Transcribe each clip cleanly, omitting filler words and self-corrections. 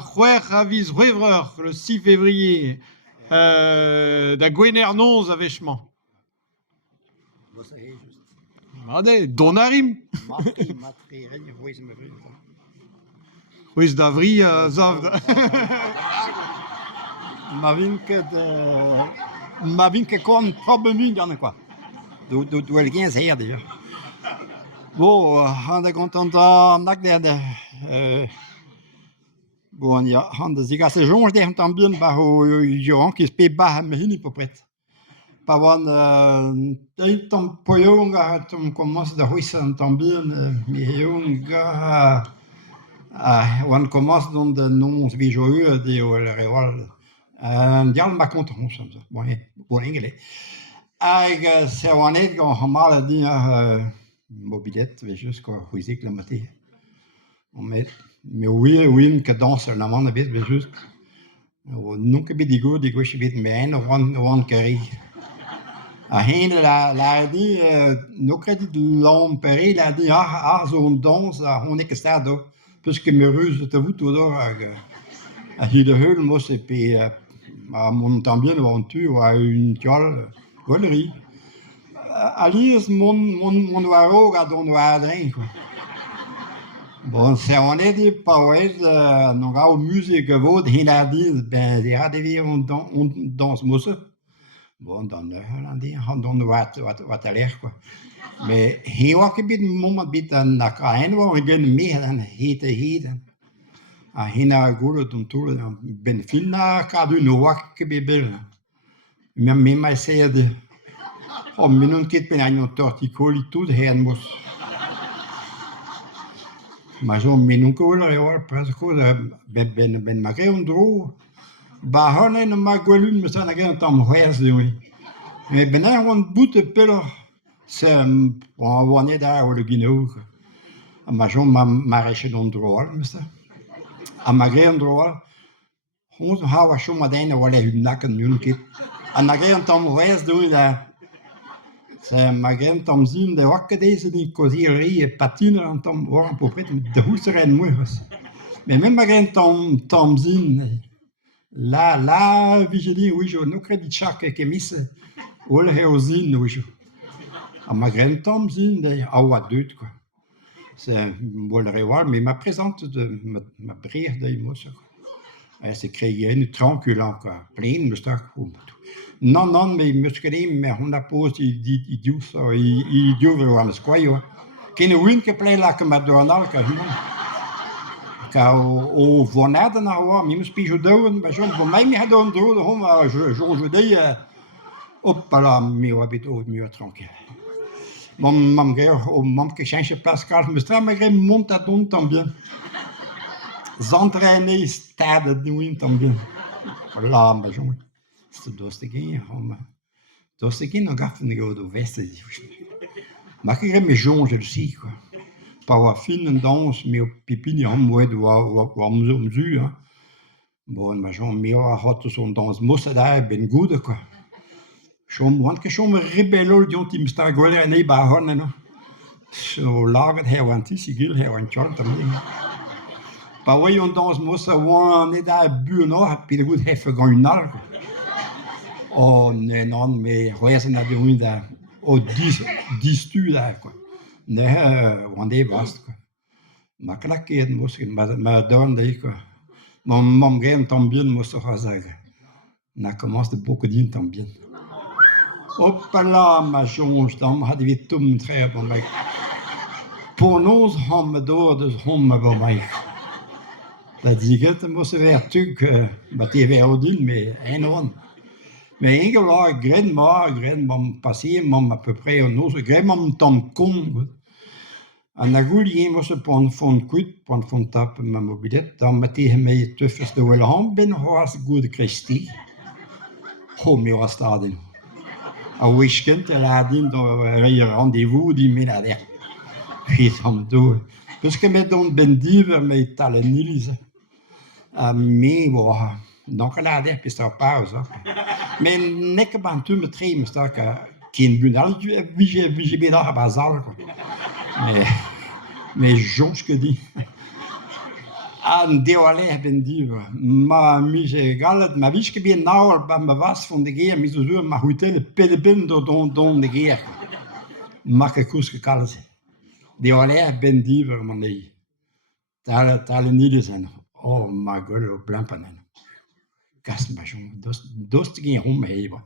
c'hoer a viz Ruevreur, le 6 février, da Gwener Nonz a vechman. Made, donarim. Matri, rouez me vri. Ouez da vri a zav. Ma vin ket kon problem gant quoi. Du el gen zher d'ailleurs. Bon, an da gantant nak de bon ja, an da ziga se jonge der an bien ba o joran ki spe ba me hini popret. Pa wan ein tam poyonga tum commence da huisa an tam bien mi yonga wan commence don de non vi joue de o le real. Dial ma content som ça. Bon engele. Ag se wanet go hamal di mobilet ve just ko huizik la maté. On met mais oui que danse la man bit ve just. Nunca bidigo digo shibit men one carry. A hen la di no credit l'empéré la di zo'n danse on est que ça do parce que me ruse te vous tout a hi de heul mo se pe a mon tambien aventure ou a une toile galerie. Alias mon waro ga don wadrin quoi. Bon, c'est on est des poètes non ga au musée que vod hin a dit ben des a des on danse mosse. Bon dans le hollandais han don wat a l'air quoi. Mais he wak bit moment bit an nakaen wo gen meer dan hete. A hina golo don tour ben finna kadu no wak bebel. Même mai sede. O minun ket pen agnon torticoli tout hen mos. Ma jo minun kol reol pas ko ben magre un dro. Ba honen ma gwelun me san agen tam hwers de oui. Mais benen on bout peler se on da o le gino. Ma jo ma reche don droal me sta. A magre un droal. Hon ha wa schon ma den wala hun nakken minun ket. An agren tam hwers de da. Se magren tam zin de wakke deze die kozierie e patine an tam war po pret de hoesteren moeres. Mais même magren tam zin la vigili oui jo no credit chaque que misse ol heozin oui jo. A magren tam zin de awa deut quoi. C'est bol rewal mais ma présente de ma brière de mos. C'est créé une tranquille quoi. Plein de stock. Non, mais muskelim, mais on a posé idiot vraiment quoi yo. Qui ne win que plein la que McDonald's ka o vonada na wa mi mus pijo doen, ba jon voor mij mi hadon do de hom je dei opala mi habit o mi tranquille. Mam gère o mam que change Pascal me stra magre monta don tambien. S'entraîner stade de win tambien. Voilà, ba jon. Dostegin no gaffen go do veste. Ma que me jonge le si quoi. Pa wa fin en dans me pipini am moed wa mzu hein. Bon ma jon me hot son dans mosse da ben good quoi. Schon want que schon me rebello di onti msta goler nei ba horne no. So laget her wanti sigil her wan chant tam. Pa wa on dans mosse wa ne da bu no pi de good heffe gonal. Oh non, mais resten na de winda o 10 tu là quoi. Ne on est vaste quoi. Ma claquer mos ma donne de quoi. Mon game tambien mos hazaga. Na commence de beaucoup din tambien. Hop là ma jonge dan had vi tum tre på mig. På nos ham då det hom på mig. La diget mos vertu que ma te verdun mais en on. Mais enkel var gren mam passé mam à peu près on se gren mam tam kon. An aguli mos pon fond kut pon fond tap ma mobilet dan mate me tuffes de wel ham ben has good Christi. Ho mi was staden. A weekend la din do rendez-vous di me la der. Puis tam do. Parce que me don ben diver me talenilise. A me wa donc là der pista pausa. Mais nek ban tu me tre me sta ka kin bunal vi beda bazar quoi. Mais jonge que dit. En deoalé ben diva. Ma mi je galet, ma wiske bien nauwel, ba ma was van de geer, mi zo zo, ma hoetel, pede bin do don de geer. Ma ke kuske kalse. Deoalé ben diva, man nee. Tale niet zijn. Oh, ma gullo blampanen. Kas ma jong, dos te geen hom heba.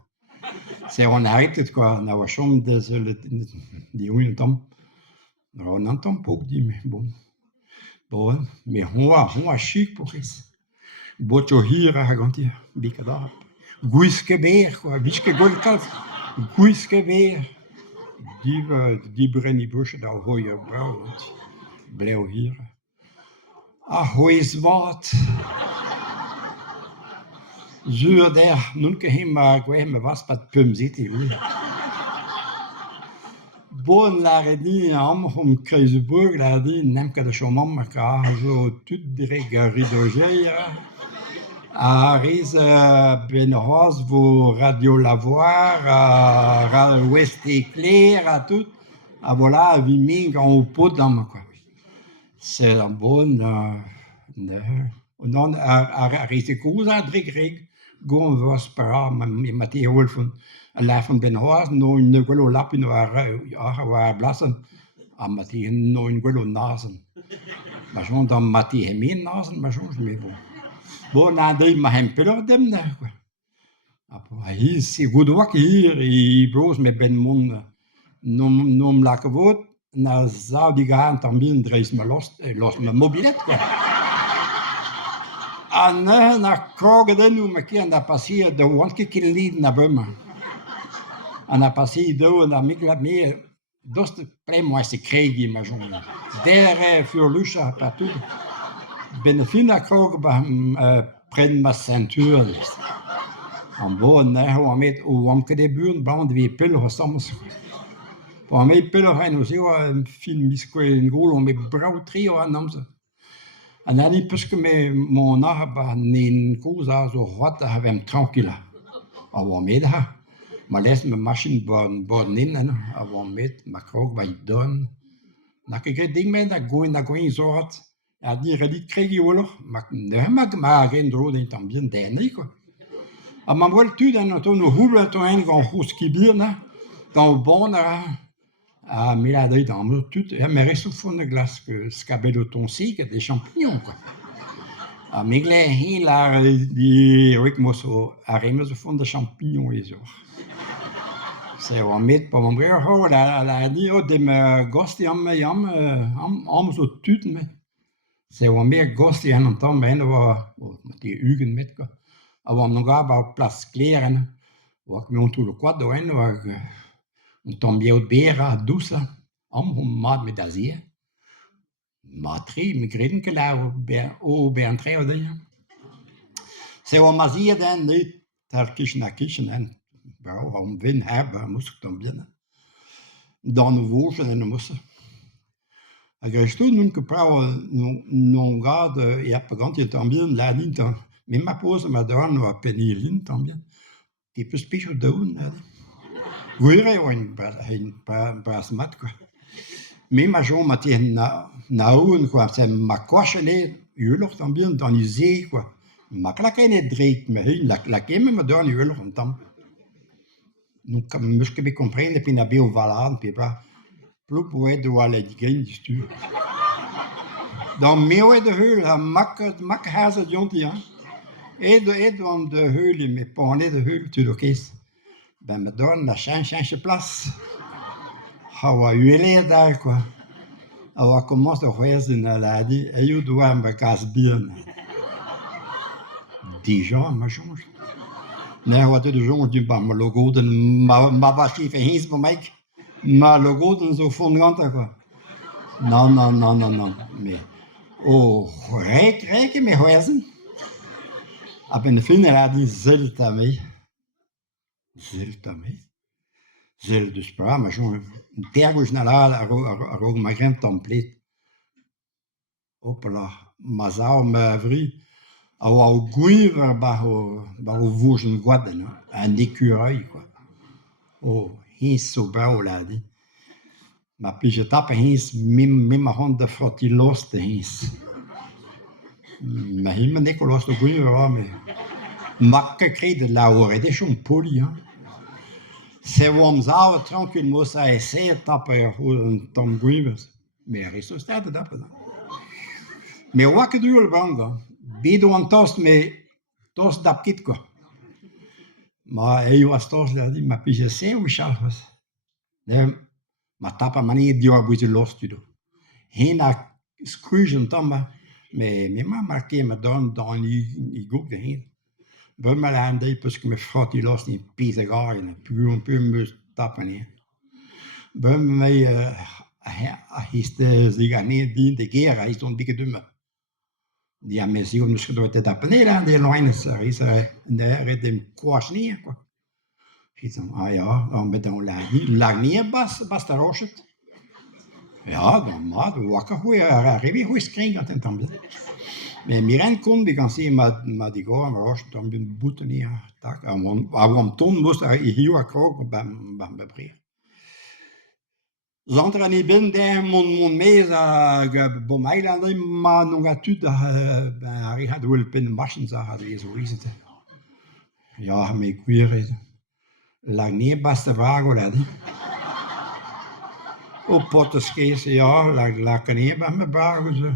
Se on het quoi, na wa chom de zullen die hoeien tam. Nou, nan tam pok die me, bon. Bon, mais on a chic pour isso. Boto hira hagantia, bicada. Guiske beer, quoi, biske golkal. Guiske beer. Die brenny busje da hoye brouw. Blauw hier. Ahoy zwart. Zuur der, nun ke hem maar me was pat pum zitten. Bon l'ardi am Kruisburg l'ardi nem que de chomam ka zo tout direct ridogeira. Aris Benhoz vo Radio Lavoir, Ouest Éclair, à tout. À voilà, Viming en pot dans quoi. C'est un bon. Non, à Risikosa, Drigrig, Gon Vospera, Mathieu Wolfen. La van Benhoz, no in quello lapin waar blassen, a Mathieu no in quello nasen. Maar zo'n dan Mathieu min nasen, maar zo'n meer bon. Bon, na drie maar hem pillen dem daar. Hij is goed wak hier, hij broos met ben mond, nom laken woord, na zou die gaan tambien dreis me los me mobilet quoi. En na krogen den nu me keer na passeer de wandke kiliden na bumma. En na passeer do na miklat meer, dos de prem se kregi maar zo'n. Der voor Lucia partout. Ben fin na krogen ba pren ma ceinture. En bon, on met om que des buren band vi piller soms. På me piller han og så en film misko en gol med brau trio an namse. En han i puske med mon nahba nin cosa så hot have hem tranquilla. Og med ha. Ma les med machine born in en og med ma krog by don. Na ke ding med da go in så hot. Ja, die redit kregi oorlog, maar ma geen drood in tambien den quoi. A man vol tu dan to no hubla to en gon huski birna, dan bon a milade dans tout, et me reste fond de glace que scabello ton si que des champignons quoi. A migle hi la di rick moso a remes fond de champignons et zo. C'est on met pas mon breur ho la di o dem gosti am so tut me. C'est on meer gosti en dan men var die ugen met quoi. Aber am nog op plaats kleren, waar ik me ontoe le quad doen, waar ik tombé uit bera douce, om maat met azie, matri, me greden que la o beantre o dingen. Se o mazie dan niet ter kitchen en brouw om win hebben moest ik dan binnen. Dan woorden en moesten. Ik stond nun que prao non garde et apagante tambien la niet. Mais ma pose madonna a penilin tambien. Qui peut spicho down. Guire o in brasmat quoi. Mais ma jo mati na un quoi, c'est ma cochene uloch tambien dans les zee quoi. Ma klakene dreik me hin la keme madonna uloch en tam. Nu kan muske be comprendre pina be o valan pe pas. Plus pour de wale di gain du stu. Dan meeuwe de heul, mak haze jonti hein. Et om de heul me pone de heul tu dokes. Ben me donne la change place. Hawa uele daar quoi. Hawa commence de reise na la di, et you dois me casse bien. Déjà ma change. Nee, wat de jongen die ba me logo den ma was die verhins voor mij. Ma logo den zo von ganta quoi. Non. Mais oh, rijk me hoezen. Ab in de film had die zelta mee. Zel dus pra, maar zo'n tergos na la a ma grand template. Hopla, ma zou me vri. Au guiver ba o vojen guaden, un écureuil quoi. Oh, hins so brouw la di. Ma plige tappe hins mim ma hand de frotti los de hins. Maar helemaal Nicolas de Goeie was, maar makkelijk kreeg de lauwe, dat is zo'n poli, hè. Se vom zava tranquil mosa e se tapa en tom guivers. Maar is zo staat het dat. Maar wat ik doe bang, bido een toast met toast dat kitko. Maar hij was toast dat die maar pije se hoe was. Nee, maar tapa manier die wat je los te doen. Hena scrooge tamba, mais mama qui me donne dans les goût de heen. Bij mij aan die parce que mijn vrouw die lost in pizza gaan, puur moest tappen niet. Bij mij is de zigaret die de gera is een beetje dumme. Die aan mij zien dus gedoe te tappen niet aan die lijnen is er de kwaas niet. Ik zeg ah ja, dan met een lag niet bas de roosje. Ja, dan maar de wakker goeie revie goeie skringen en dan. Mais Miren kon die kan zien maar die gewoon maar dan ben boete niet tak. Waarom toen moest hij hier ook ook bij bebreken. Zonder niet ben daar mon mesa bom eiland maar nog uit dat hij had wel pen machine zag dat is zo is het. Ja, me queer lang niet beste vraag hoor. Op potterskees ja, lag kan niet bij me vragen zo.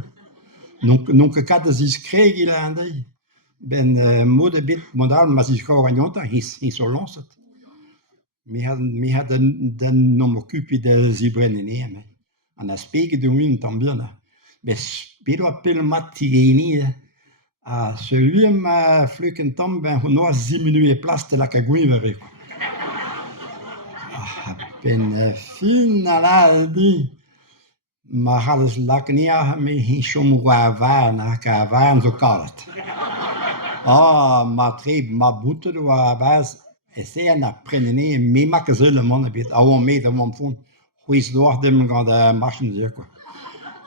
Nunca cada zis kregi la andai. Ben moeder bit modal mas is gauw his so lanset. Mi had den nom occupi de zibren nemen. An aspect de win tambien. Bes pero appel matigeni a celui ma fluken tam ben no 10 minutes place de la caguivere. Ben finala di. Maar hadden ze lakken niet mee sommige waren naar zo koud. Maar treeb maar boete de was essayer na prendre mais maken ze le monde bit avant mee de mon fond hoe door dem gaan de machine zo quoi.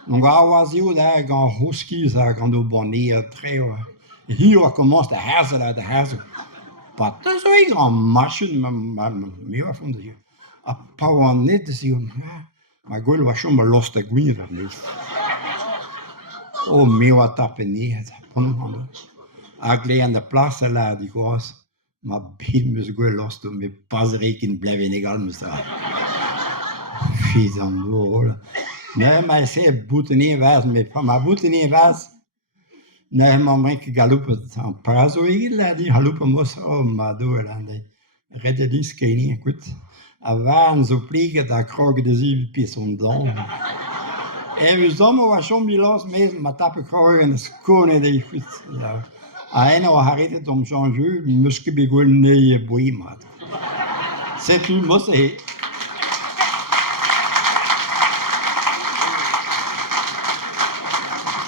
Donc was je daar gaan husky gaan do bonnier treo. Hier commence de herzen. Pas zo een grand machine maar van de a power net te zien. Maar goeie was schon mal los de guiver niet. Oh, meu a tapen niet. Agle aan de plaats la die goos. Maar bil mus goeie los om me pas reken blijven egal mus daar. Fils en drôle. Nee, maar ze boeten niet was, maar boeten niet was. Nee, maar ik galopen aan prazo la die galopen moest. Oh, maar door aan de redde die skenie goed. Avant zo pliegen dat kroeg de 7 pies om. En we zomer was schon bilos meest, maar tappen kroeg en de skone die goed. Ja. En we hadden het om zo'n jeu, misschien begonnen nee boeien maat. C'est tout, moi c'est